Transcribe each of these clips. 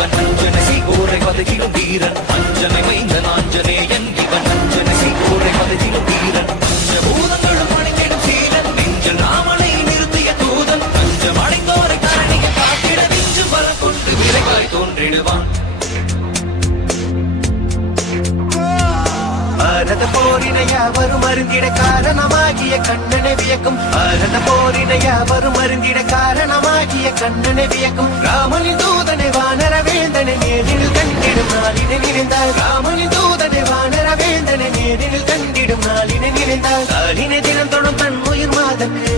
இவன் அஞ்சனசி கோரை பதகிலும் வீரன் அஞ்சனை மைந்தன் ஆஞ்சநேயன் இவன் அஞ்சனசி கோரை பதகிலும் வீரன் பூதங்களும் அணிந்திடும் சீலன் நெஞ்சில் ராமனை நிறுத்திய தூதன் அஞ்சம் அடைந்தோரை கரணியை காட்டிட நெஞ்சு பலம் கொண்டு விரைவாய் தோன்றிடுவான் பாரத போரினை யாவரும் அருந்திட காரணமாகிய கண்ணனை வியக்கும் பாரத போரினை யாவரும் அருந்திட காரணமாகிய கண்ணனை வியக்கும் ராமனின் தூதனை வானர வேந்தனை நேரில் கண்டிடும் நாளினை நினைந்தால் ராமனின் தூதனை வானர வேந்தனை நேரில் கண்டிடும் நாளினை நினைந்தால் நாளினை தினம் தொடும் தன் உயிர் மாதக்கு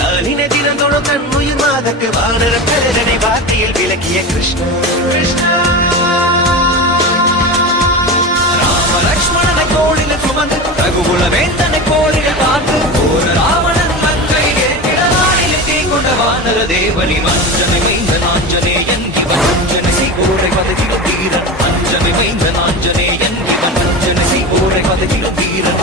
நாளினை தினம் தொடும் தன் உயிர் மாதக்கு வானர கருதனை வார்த்தையில் விளக்கிய கிருஷ்ணா கிருஷ்ணா லக்ஷ்மணனை தோளில் சுமந்து ரகுகுல வேந்தனை போரில் பார்த்து ஒரு ராவணன் மங்கை நாளில் தீ கொண்ட வானர தேவனி அஞ்சனை மைந்தன் ஆஞ்சநேயன் இவன் அஞ்சனசி கோரை பதகிலும் வீரன் அஞ்சனை மைந்தன் ஆஞ்சநேயன் இவன் அஞ்சனசி கோரை பதகிலும் வீரன்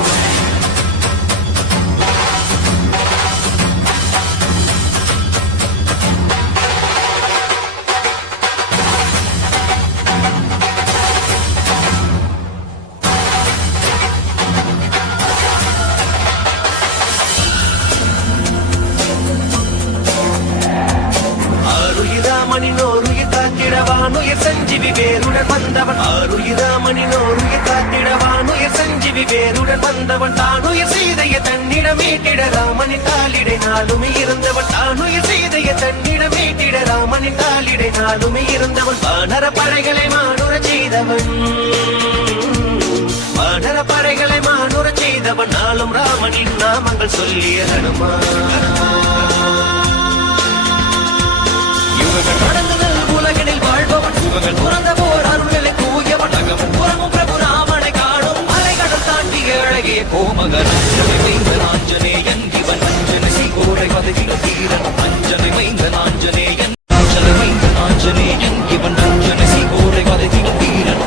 ராமனினோருயிர் காத்திடவானுயிர் சஞ்சீவி வேருடன் வந்தவன் ஆருயிராமனினோருயிர் காத்திடவானுயிர் சஞ்சீவி வேருடன் வந்தவன் தானுயிர் செய்தைய தன்னிடமேட்டிட ராமனின் தாளிடை நாளுமே இருந்தவன் தானுயிர் செய்தைய தன்னிடமேட்டிட ராமனின் தாளிடை நாளுமே இருந்தவன் வானர படைகளை மானுர செய்தவன் வானர படைகளை மானுர செய்தவன் நாளும் ராமனின் நாமங்கள் சொல்லிய இவர்கள் நடந்ததில் உலகினில் வாழ்பவன் இவர்கள் துறந்த போர் அருள்களை தூயவன் அகமும் புறமும் பிரபு ராமனை காணும் அலைகடல் தாண்டிய அழகிய கோமகன் அஞ்சனை மைந்தன் ஆஞ்சநேயன் இவன் அஞ்சனசி கோரை பதகிலும் வீரன் அஞ்சனை மைந்தன் ஆஞ்சநேயன் அஞ்சனை மைந்தன் ஆஞ்சநேயன் இவன் அஞ்சனசி கோரை பதகிலும் வீரன்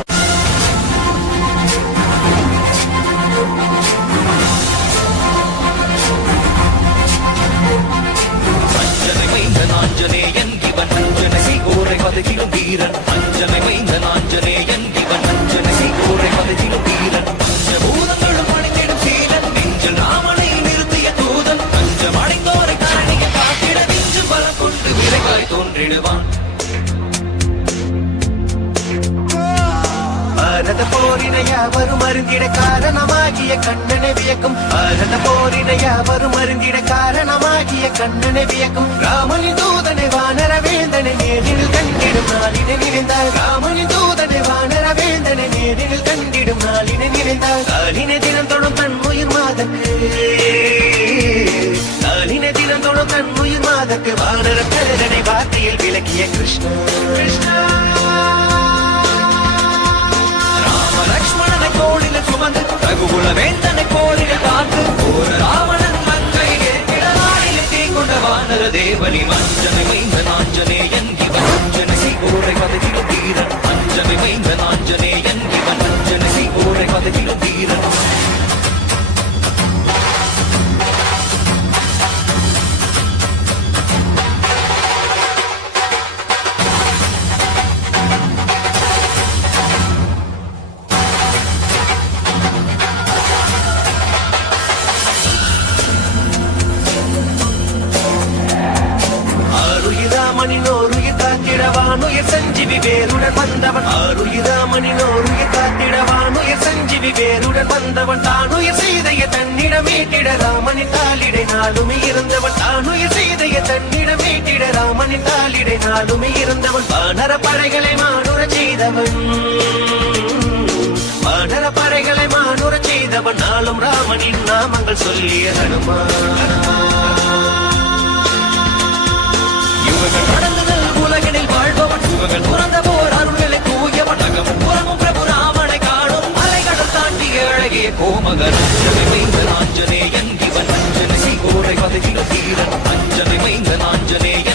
அஞ்சனை மைந்தன் ஆஞ்சநேயன் இவன் அஞ்சனசி கோரை பதகிலும் வீரன் அஞ்சனை மைந்தன் ஆஞ்சநேயன் இவன் அஞ்சனசி கோரை பதகிலும் வீரன் பூதங்களும் அணிந்திடும் சீலன் நெஞ்சில் ராமனை நிறுத்திய தூதன் அஞ்சம் அடைந்தோரை கரணியை காட்டிட நெஞ்சு பலம் கொண்டு விரைவாய் தோன்றிடுவான் பாரத போரினை யாவரும் அருந்திட காரணமாகிய கண்ணனை வியக்கும் பாரத போரினை யாவரும் அருந்திட காரணமாகிய கண்ணனை வியக்கும் ராமனின் தூதனை வானர வேந்தனை நேரில் கண்டிடும் நாளினை நினைந்தால் ராமனின் தூதனை வானர வேந்தனை நேரில் கண்டிடும் நாளினை நினைந்தால் நாளினை தினம் தொடும் தன் உயிர் மாதக்கு நாளினை தினம் தொடும் தன் உயிர் மாதக்கு வானர கருதனை வார்த்தையில் விளக்கிய கிருஷ்ணா கிருஷ்ணா லக்ஷ்மணனை தோளில் சுமந்து ரகுகுல வேந்தனை போரில் பார்த்து ஒரு ராவணன் மங்கை நாளில் தீ கொண்ட வானர தேவனி அஞ்சனை மைந்தன் ஆஞ்சநேயன் இவன் அஞ்சனசி கோரை பதகிலும் வீரன் அஞ்சனை மைந்தன் ஆஞ்சநேயன் இவன் அஞ்சனசி கோரை பதகிலும் வீரன் ராமனினோருயிர் காத்திடவானுயிர் சஞ்சீவி வேருடன் வந்தவன் ஆருயிராமனினோருயிர் காத்திடவானுயிர் சஞ்சீவி வேருடன் வந்தவன் தானுயிர் செய்தைய தன்னிடமேட்டிட ராமனின் தாளிடை நாளுமே இருந்தவன் தானுயிர் செய்தைய தன்னிடமேட்டிட ராமனின் தாளிடை நாளுமே இருந்தவன் வானர படைகளை மானுர செய்தவன் வானர படைகளை மானுர செய்தவன் நாளும் ராமனின் நாமங்கள் சொல்லிய இவர்கள் நடந்ததில் உலகினில் வாழ்பவன் இவர்கள் துறந்த போர் அருள்களை தூயவன் அகமும் புறமும் பிரபு ராமனை காணும் அலைகடல் தாண்டிய அழகிய கோமகன் அஞ்சனை மைந்தன் ஆஞ்சநேயன் இவன் அஞ்சனசி கோரை பதகிலும் வீரன் அஞ்சனை மைந்தன் ஆஞ்சநேயன்